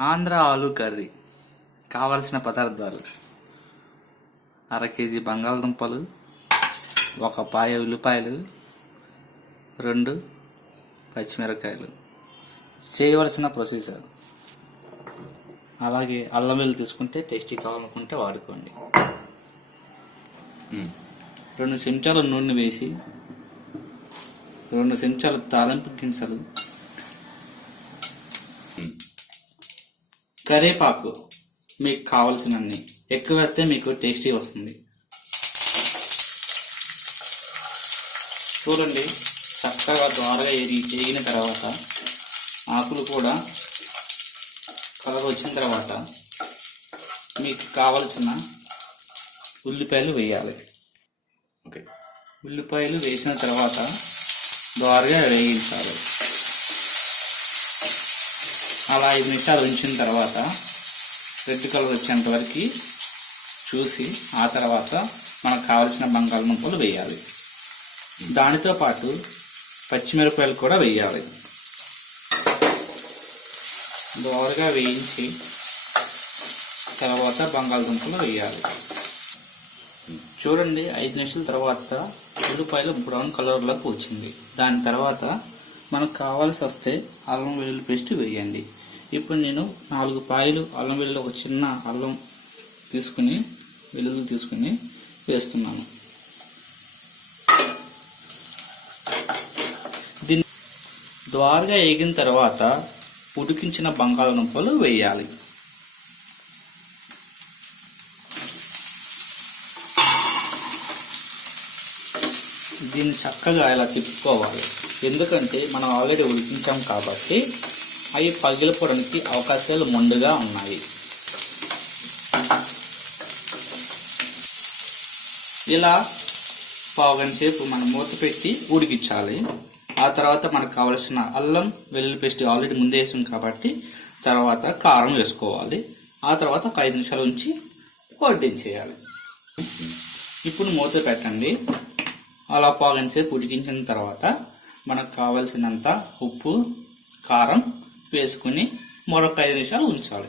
ఆంధ్ర ఆలు కర్రీ. కావలసిన పదార్థాలు. అర కేజీ బంగాళదుంపలు ఒక పాయ ఉల్లిపాయలు రెండు పచ్చిమిరపకాయలు. చేయవలసిన ప్రొసీజర్. అలాగే అల్లం వెల్లుల్లి తీసుకుంటే టేస్టీ కావాలనుకుంటే వాడుకోండి. రెండు చెంచాలు నూనె వేసి రెండు చెంచాలు తాలింపు గింజలు కరేపాకు మీకు కావలసినన్ని. ఎక్కువ వేస్తే మీకు టేస్టీ వస్తుంది. చూడండి చక్కగా ద్వారగా ఎగి ఎగిన తర్వాత ఆకులు కూడా కలర్ వచ్చిన తర్వాత మీకు కావలసిన ఉల్లిపాయలు వేయాలి. ఓకే. ఉల్లిపాయలు వేసిన తర్వాత ద్వారగా వేయించాలి. అలా ఐదు నిమిషాలు ఉంచిన తర్వాత రెడ్ కలర్ వచ్చేంత వరకు చూసి ఆ తర్వాత మనకు కావలసిన బంగాళదుంపలు వేయాలి. దానితో పాటు పచ్చిమిరపకాయలు కూడా వేయాలి. దోరగా వేయించి తర్వాత బంగాళదుంపలు వేయాలి. చూడండి ఐదు నిమిషాల తర్వాత ఉల్లిపాయలు బ్రౌన్ కలర్లోకి వచ్చింది. దాని తర్వాత మనకు కావాల్సి వస్తే అల్లం వెల్లుల్లి పేస్ట్ వేయండి. ఇప్పుడు నేను నాలుగు పాయలు అల్లం వెల్లుల్లి ఒక చిన్న అల్లం తీసుకుని వెల్లుల్లి తీసుకుని వేస్తున్నాను. దీన్ని ద్వారగా వేగిన తర్వాత ఉడికించిన బంగాళదుంపలు వేయాలి. దీన్ని చక్కగా ఇలా తిప్పుకోవాలి. ఎందుకంటే మనం ఆల్రెడీ ఉడికించాం కాబట్టి అవి పగిలిపోవడానికి అవకాశాలు ముందుగా ఉన్నాయి. ఇలా పావుగంట సేపు మనం మూత పెట్టి ఉడికించాలి. ఆ తర్వాత మనకు కావలసిన అల్లం వెల్లుల్లి పేస్ట్ ఆల్రెడీ ముందే వేసాం కాబట్టి తర్వాత కారం వేసుకోవాలి. ఆ తర్వాత ఒక ఐదు నిమిషాలు ఉంచి వడ్డించేయాలి ఇప్పుడు మూత పెట్టండి. అలా పావుగంట సేపు ఉడికించిన తర్వాత మనకు కావలసినంత ఉప్పు కారం వేసుకుని మరొక ఐదు నిమిషాలు ఉంచాలి.